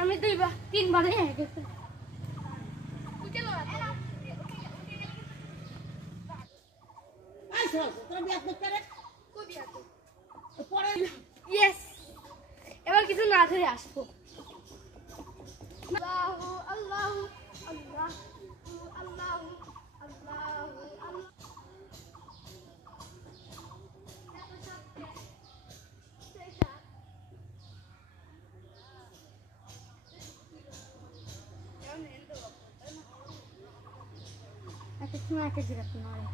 আমি দুইবার তিনবারে হয়ে গেছে এবার কিছু না ধরে আসবো আল্লাহ আল্লাহ আল্লাহ আল্লাহ একটা সময় একটা জিরাত নয়